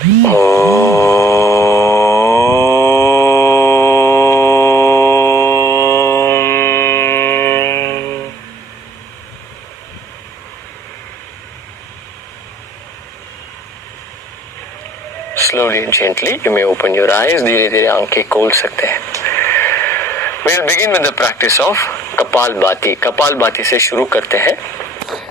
Slowly and gently you may open your eyes. धीरे धीरे आंखें खोल सकते हैं. We'll begin with the practice of Kapalbhati. Kapalbhati से शुरू करते हैं.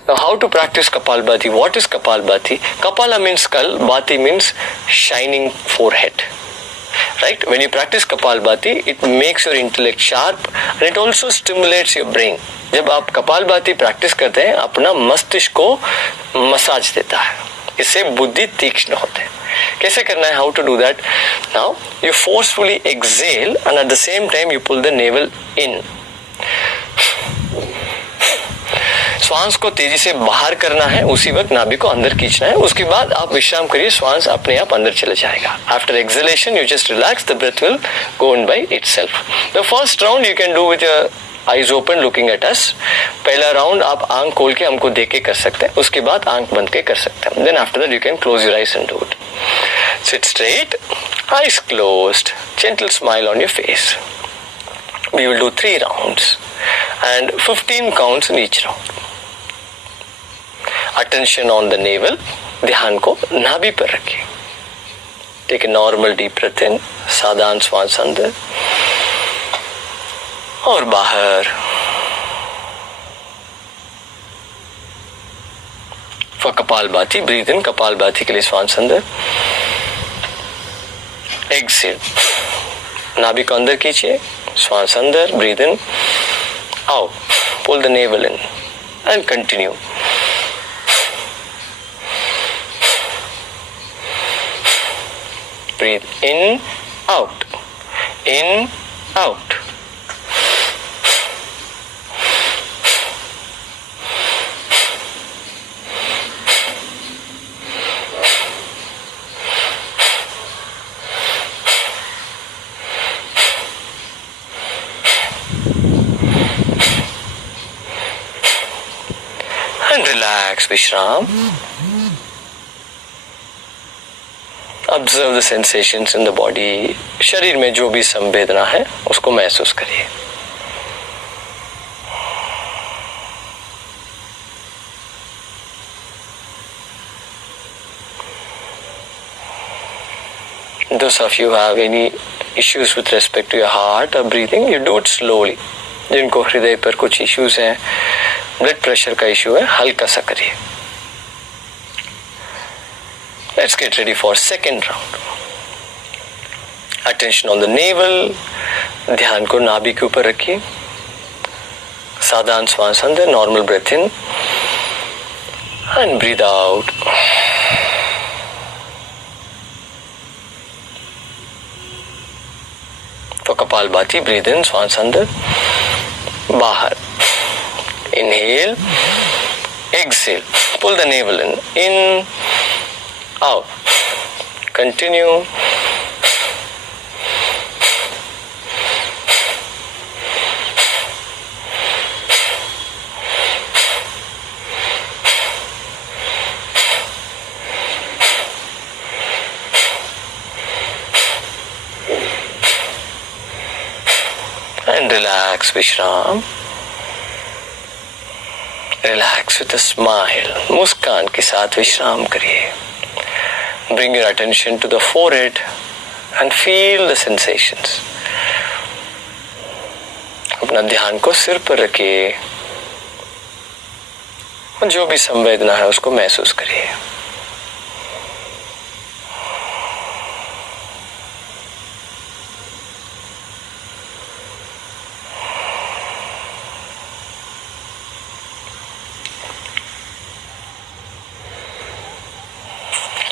Now how to practice Kapalbhati? What is Kapalbhati? Kapala means skull, Bhati means shining forehead. Right? When you practice Kapalbhati, it makes your intellect sharp and it also stimulates your brain. जब आप Kapalbhati practice करते हैं, अपना मस्तिष्क को massage देता है. इससे बुद्धि तीक्ष्ण होते हैं. कैसे करना है? How to do that? Now you forcefully exhale and at the same time you pull the navel in. श्वास को तेजी से बाहर करना है, उसी वक्त नाभि को अंदर खींचना है. उसके बाद आप विश्राम करिए, श्वास अपने आप अंदर चला जाएगा. After exhalation you just relax, the breath will go on by itself. The first round you can do with your eyes open looking at us. पहला राउंड आप आंख खोल के हमको देख के कर सकते हैं, उसके बाद आंख बंद के कर सकते हैं. Then after that you can close your eyes and do it. Sit straight, eyes closed, gentle smile on your face. We will do 3 rounds and 15 counts in each round. Attention on the navel, ध्यान को नाभि पर रखें. Take a normal deep breath in, साधारण श्वास अंदर और बाहर. For Kapalbhati, breathe in. Kapalbhati के लिए श्वास अंदर. Exhale. नाभि को अंदर खींचिए, श्वास अंदर, breathe in. Out. Pull the navel in and continue. Breathe in, out, in, out. And relax, Vishram. Observe the sensations in the body. शरीर में जो भी संवेदना है उसको महसूस करिए. Those of you who have any issues with respect to your heart or breathing, you do it slowly. जिनको हृदय पर कुछ issues हैं, ब्लड प्रेशर का इश्यू है, हल्का सा करिए. Let's get ready for second round. Attention on the navel. ध्यान को नाभि के ऊपर रखिए. साधारण श्वास अंदर, normal breath in and breathe out. For Kapalbhati, breathe in, श्वास अंदर, बाहर. Inhale, exhale. Pull the navel in, out. Continue. And relax, Vishram. Relax with a smile. मुस्कान के साथ विश्राम करिए. Bring your attention to the forehead and feel the sensations. अपना ध्यान को सिर पर रखिए और जो भी संवेदना है उसको महसूस करिए.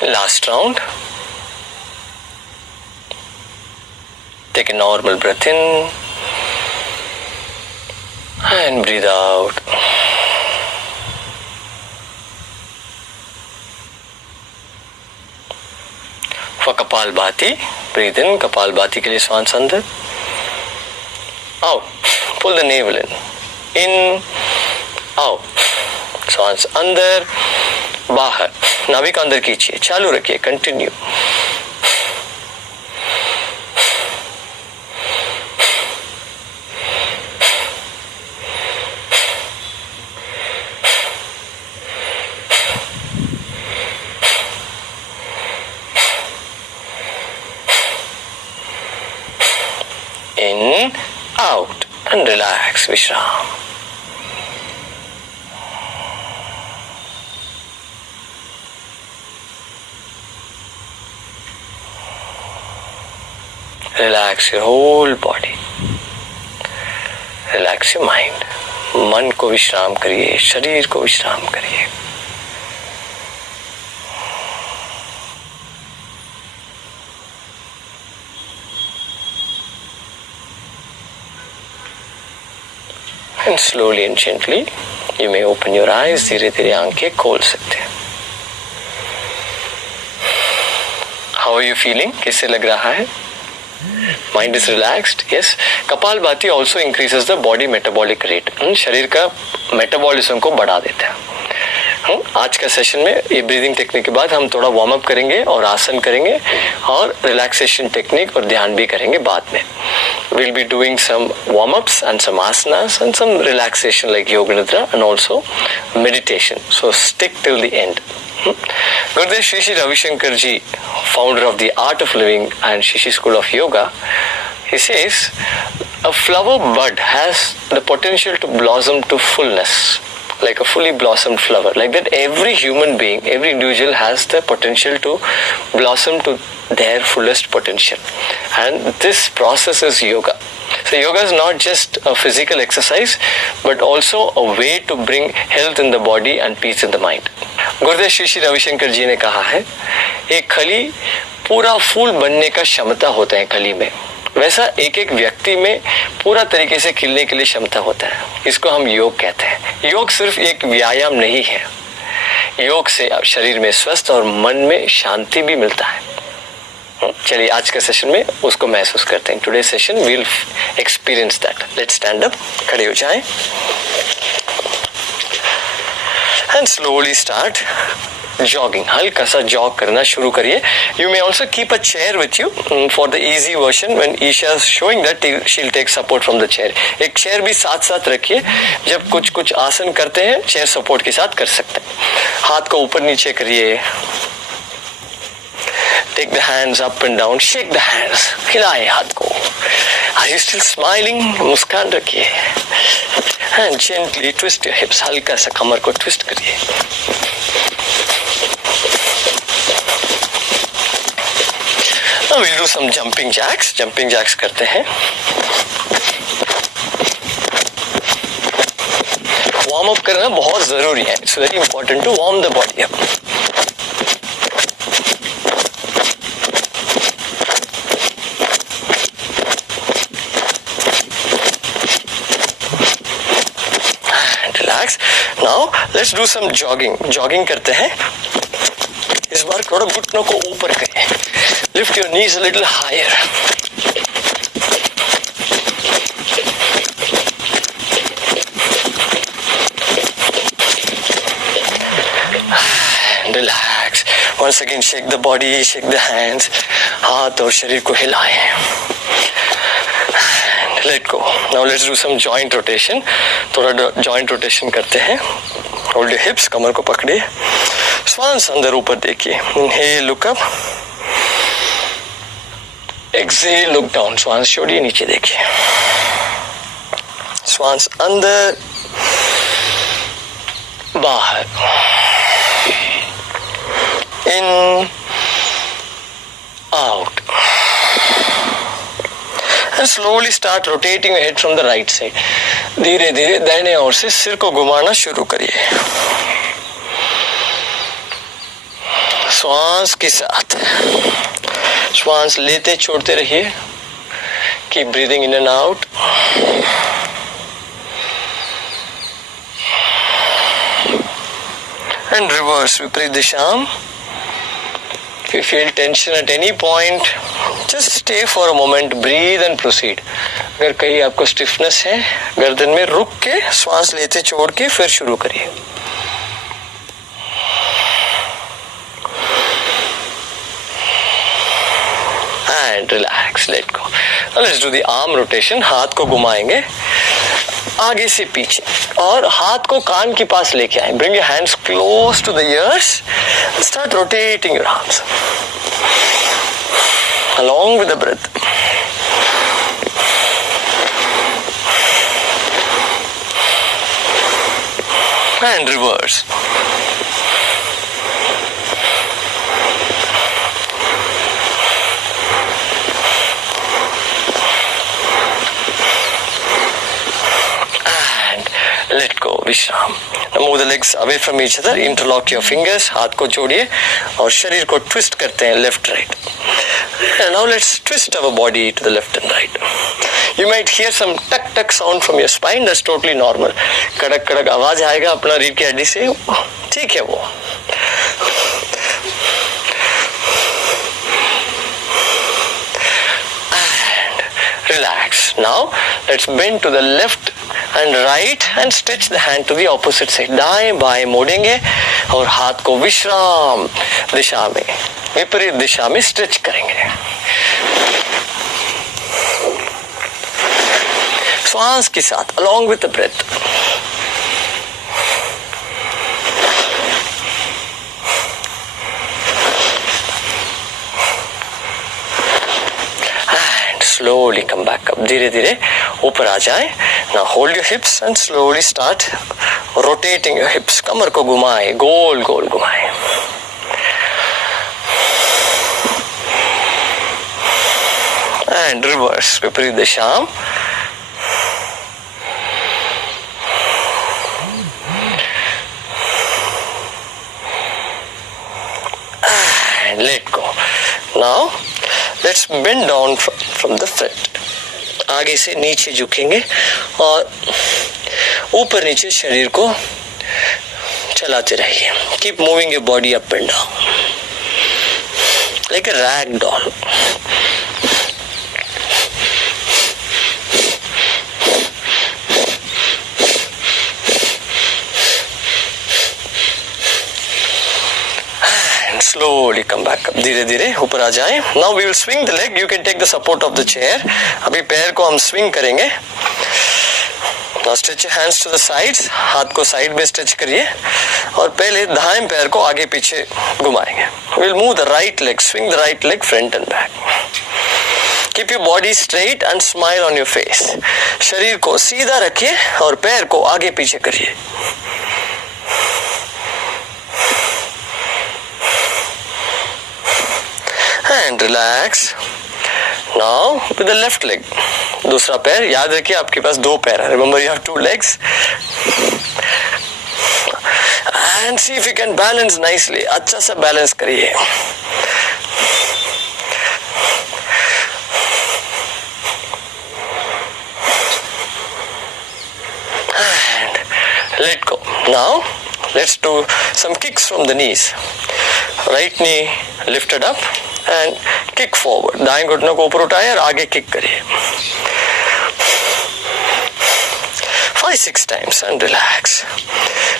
Last round. Take a normal breath in and breathe out. For Kapalbhati, breathe in. Kapalbhati के लिए श्वास अंदर, out. Pull the navel in, out. श्वास अंदर, बाहर, नाभि अंदर खींचिए, चालू रखिए, continue. In, out and relax, विश्राम। Relax your whole body. Relax your mind. मन को विश्राम करिए, शरीर को विश्राम करिए। And slowly and gently you may open your eyes. धीरे धीरे आंखें खोल सकते हैं। How are you feeling? कैसे लग रहा है? Mind is relaxed. Yes. Kapalbhati also increases the body metabolic rate. शरीर का मेटाबॉलिज्म को बढ़ा देता है। आज का सेशन में ये ब्रीदिंग टेक्निक के बाद हम थोड़ा वार्म अप करेंगे और आसन करेंगे और रिलैक्सेशन टेक्निक और ध्यान भी करेंगे बाद में। We'll be doing some warm-ups and some asanas and some relaxation like yoga nidra and also meditation. So stick till the end. Gurudev Shri Shri Ravi Shankar Ji, founder of the Art of Living and Shri Shri School of Yoga, he says a flower bud has the potential to blossom to fullness, like a fully blossomed flower. Like that, every human being, every individual has the potential to blossom to their fullest potential. And this process is yoga. So yoga is not just a physical exercise, but also a way to bring health in the body and peace in the mind. गुरुदेव श्री श्री रविशंकर जी ने कहा है, एक खली पूरा फूल बनने का क्षमता होता है कली में, वैसा एक एक व्यक्ति में पूरा तरीके से खिलने के लिए क्षमता होता है। इसको हम योग कहते हैं। योग सिर्फ एक व्यायाम नहीं है, योग से शरीर में स्वस्थ और मन में शांति भी मिलता है। चलिए आज के सेशन में उसको महसूस करते हैं। Today session we will experience that. Let's stand up, खड़े हो जाएं एंड स्लोली स्टार्ट जॉगिंग। हल्का सा जॉग करना शुरू करिए। You may also keep a chair with you for the easy version. When Isha showing that she will take support from the chair. एक chair भी साथ साथ रखिए। जब कुछ कुछ आसन करते हैं चेयर सपोर्ट के साथ कर सकते हैं। हाथ को ऊपर नीचे करिए। Take the hands up and down, shake the hands, हिलाए हाथ को। Are you still smiling? मुस्कान रखिए। And gently twist your hips, हल्का सा कमर को ट्विस्ट करिए। Now we'll do some jumping jacks. Jumping jacks करते हैं। वार्म अप करना बहुत जरूरी है। It's very important to warm the body up. Now let's do some jogging. Jogging करते हैं। इस बार थोड़ा घुटनों को ऊपर करें। Lift your knees a little higher. Relax. Once again shake the body, shake the hands. हाथ और शरीर को हिलाएं। Let go. Now let's do some joint rotation. थोड़ा joint rotation करते हैं। Hold your hips, कमर को पकड़िए। श्वास अंदर ऊपर देखिए। Inhale, look up. Exhale, look down. श्वास छोड़िए, नीचे देखिए। श्वास अंदर, बाहर। In, out. And slowly start rotating your head from the right side. धीरे धीरे दाहिने ओर से सिर को घुमाना शुरू करिए। श्वास के साथ श्वास लेते छोड़ते रहिए। Keep breathing in and out. And reverse विपरीत दिशा। If you feel tension at any point, just stay for a moment, breathe and proceed. अगर कहीं आपको स्टिफनेस है गर्दन में, रुक के श्वास लेते छोड़ के फिर शुरू करिए। and relax, let go. Now let's do the arm rotation. हाथ को घुमाएंगे आगे से पीछे और हाथ को कान के पास लेके आए. Bring your hands close to the ears and start rotating your arms along with the breath. And reverse. Let go, विश्राम. Now move the legs away from each other. Interlock your fingers. हाथ को जोड़िए और शरीर को twist करते हैं left right. And now let's twist our body to the left and right. You might hear some tuck tuck sound from your spine. That's totally normal. कड़क कड़क आवाज आएगा अपना रीढ़ की हड्डी से. ठीक है वो. And relax. Now let's bend to the left and right and stretch the hand to the opposite side. दाएं बाएं मोड़ेंगे और हाथ को विश्राम दिशा में विपरीत दिशा में स्ट्रेच करेंगे. श्वास के साथ along with the breath. Slowly come back up. धीरे धीरे ऊपर आ जाए. Now hold your hips and slowly start rotating your hips. कमर को घुमाए, गोल गोल घुमाए. And reverse, विपरीत दिशा. And let go. Now let's bend down from the front. आगे से नीचे झुकेंगे और ऊपर नीचे शरीर को चलाते रहिए. Keep moving your body up and down like a rag doll. Slowly come back up. धीरे धीरे ऊपर आ जाए. Now we will swing the leg. You can take the support of the chair. अभी पैर को हम swing करेंगे. Now stretch your hands to the sides. हाथ को साइड में स्ट्रेच करिए और पहले दाएं पैर को आगे पीछे घुमाएंगे. We'll move the right leg. Swing the right leg front and back. Keep your body straight and smile on your face. शरीर को सीधा रखिए और पैर को आगे पीछे करिए. And relax. Now with the left leg. दूसरा पैर. याद रखिए आपके पास दो पैर है. Remember you have two legs. And see if you can balance nicely. अच्छा सा balance करिए. And let go. Now let's do some kicks from the knees. Right knee lifted up and kick forward. दाएं घुटनों को ऊपर उठाएं और आगे किक करिए. 5-6 times and relax.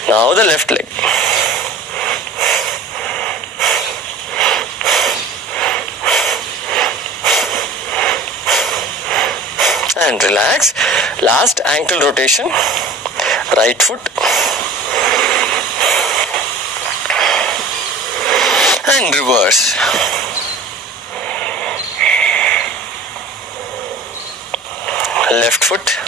Now the left leg. And relax. Last ankle rotation. Right foot. And reverse. Left foot.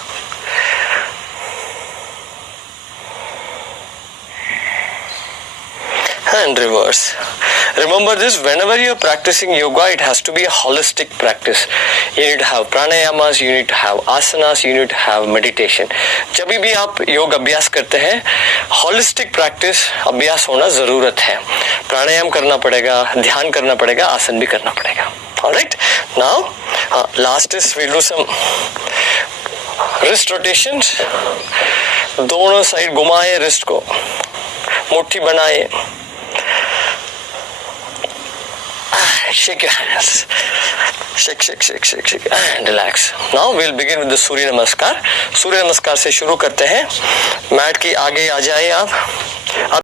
And reverse. Remember this, whenever you are practicing yoga, it has to be a holistic practice. You need to have pranayamas, you need to have asanas, you need to have meditation. जब भी आप योग अभ्यास करते हैं, holistic practice अभ्यास होना जरूरत है. प्राणायाम करना पड़ेगा, ध्यान करना पड़ेगा, आसन भी करना पड़ेगा. Alright, now last is we'll do some wrist rotations. दोनों साइड घुमाए wrist को, मुट्ठी बनाए. Shake your hands. Shake and relax. Now we'll begin with the Surya Namaskar. सूर्य नमस्कार से शुरू करते हैं. मैट की आगे आ जाए आप.